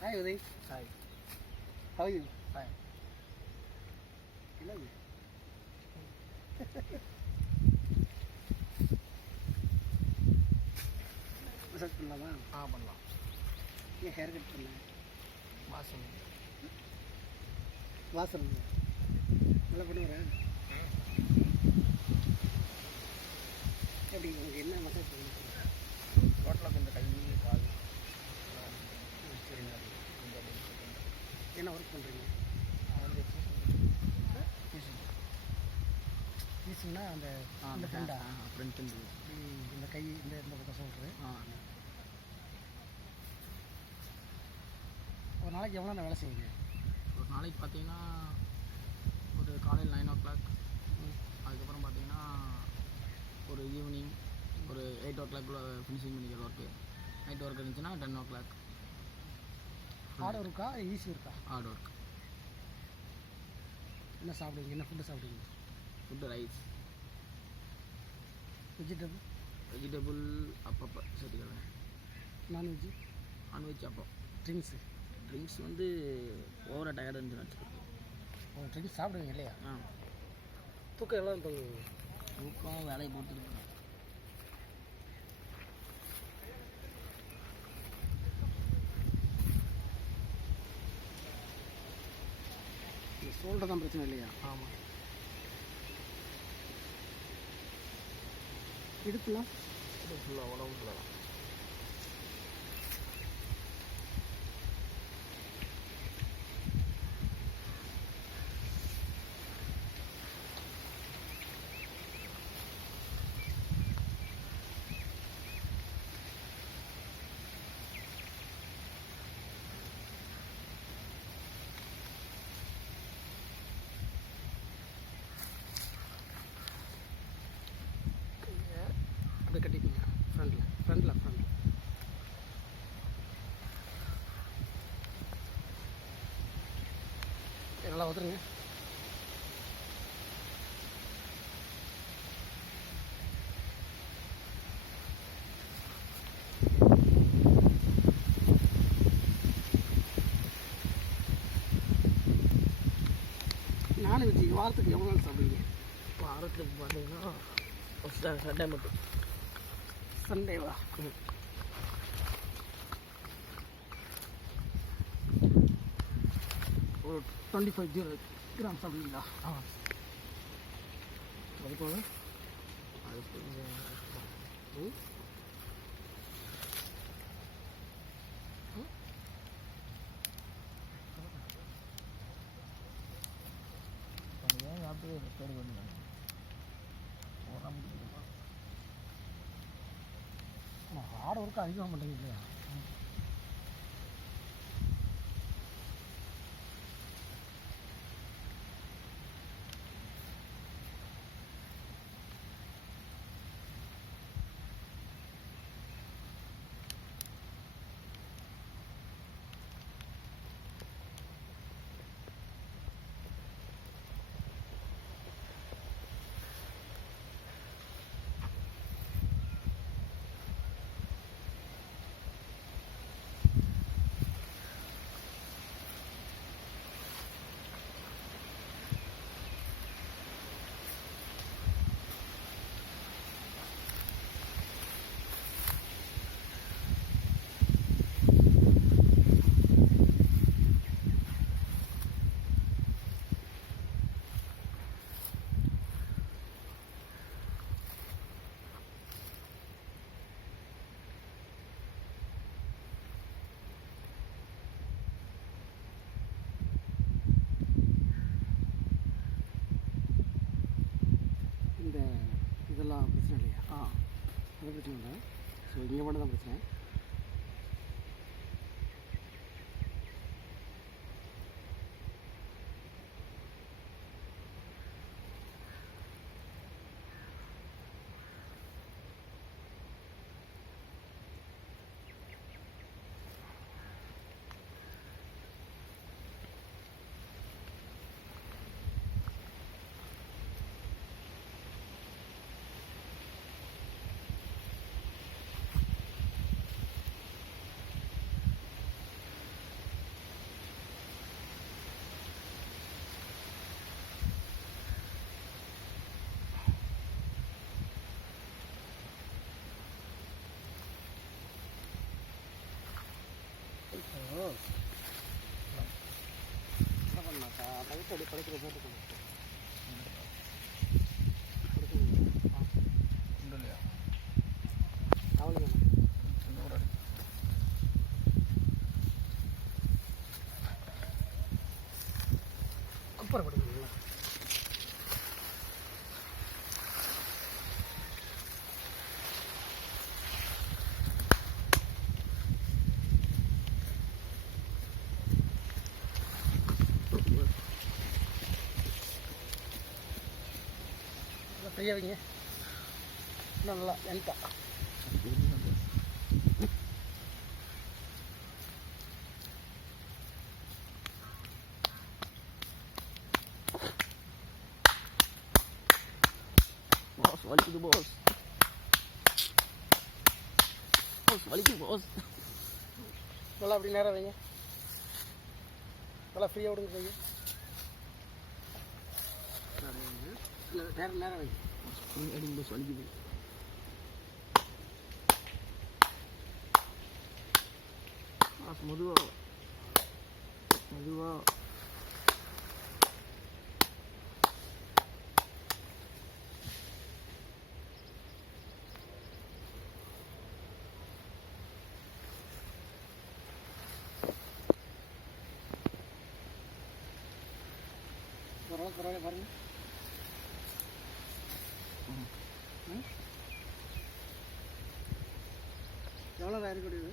Hi Uday. Hi. How are you? Fine. I love you. Massage பண்ணலாமா? பண்ணலாம். ஏன் hair cut பண்ண? வாசம் வாசல் நல்லா பண்ணுவாரா? எப்படி உங்களுக்கு என்ன மசாஜ் பண்ணுங்க? டோட்டலாக கொஞ்சம் கை கால் சரிங்க. என்ன ஒர்க் பண்ணுறீங்க? வந்து பீஸுன்னா அந்த அந்த ஃப்ரெண்டா ஃப்ரெண்ட் இந்த கை இந்த பக்கம் சொல்கிறேன். ஒரு நாளைக்கு எவ்வளோ வேலை செய்வீங்க? ஒரு நாளைக்கு பார்த்தீங்கன்னா ஒரு காலையில் 9 o'clock, அதுக்கப்புறம் பார்த்தீங்கன்னா ஒரு ஈவினிங் ஒரு 8 o'clock ஃபினிஷிங் பண்ணிக்கிற ஒர்க்கு. நைட் ஒர்க் இருந்துச்சுன்னா 10 o'clock. ஹார்ட் ஒர்க்கா ஈஸி இருக்கா? Hard work. என்ன சாப்பிடுவீங்க? என்ன ஃபுட்டு சாப்பிடுவீங்க? ஃபுட்டு ரைஸ், வெஜிடபிள் அப்பப்போ சேர்த்துக்கிறேன். நான்வெஜ்ஜு? நான்வெஜ் அப்போ. ட்ரிங்க்ஸு? ட்ரிங்க்ஸ் வந்து ஓவராக டயர்டு இருந்துச்சுன்னு வச்சுக்கோங்க. ட்ரிங்க்ஸ் சாப்பிடுவீங்க இல்லையா? தூக்கம் எவ்வளோ தூங்குவீங்க? தூக்கம் வேலையை பொறுத்துருக்கு. ஷோல்டர் தான் பிரச்சனை இல்லையா? ஆமாம். இடுப்புலாம்? இது ஃபுல்லாக உடம்பு ஃபுல்லாக தான். அப்படியே கட்டிக்கோங்க. ஃப்ரண்டில் நல்லா வந்துருங்க. நான்வெஜ் வாரத்துக்கு எவ்வளோ நாள் சாப்பிடுவீங்க? வாரத்துக்கு பார்த்தீங்கன்னா சண்டே மட்டும். சண்டேவா? ஒரு 25 கிராம் சாப்பிடுவீங்களா? அது போக அது கொஞ்சம் தனியாக சாப்பிட்டு பேர் பண்ணுறாங்க. ஹார்ட் ஒர்க்கு அதிகமாக பண்ணுறீங்க இல்லையா? இதெல்லாம் பிரச்சனை இல்லையா? அது பிரச்சனை இல்லை. ஸோ இங்கே மட்டும் தான் பிரச்சனை. என்ன பண்ணாக்கா பைக் அடி படுக்கிற போட்டு இல்லையா அவ்வளோ இன்னொரு அடி குப்பரை படுக்குறீங்களா ஃப்ரீயாக வைங்க இன்னும் நல்லா என்ட்டா பாஸ் வலிக்குது பாஸ் வலிக்குது பாஸ் நல்லா அப்படி நேராக வைங்க நல்லா ஃப்ரீயாக விடுங்க கையை இல்லை நேரம் நேரம் வைங்க அடிங்க பாஸ் வலிக்குது பாஸ் மெதுவா மெதுவா ஓரளவுக்கு பரவாயில்ல பாருங்கள் எவ்வளோ இருக்கக்கூடியது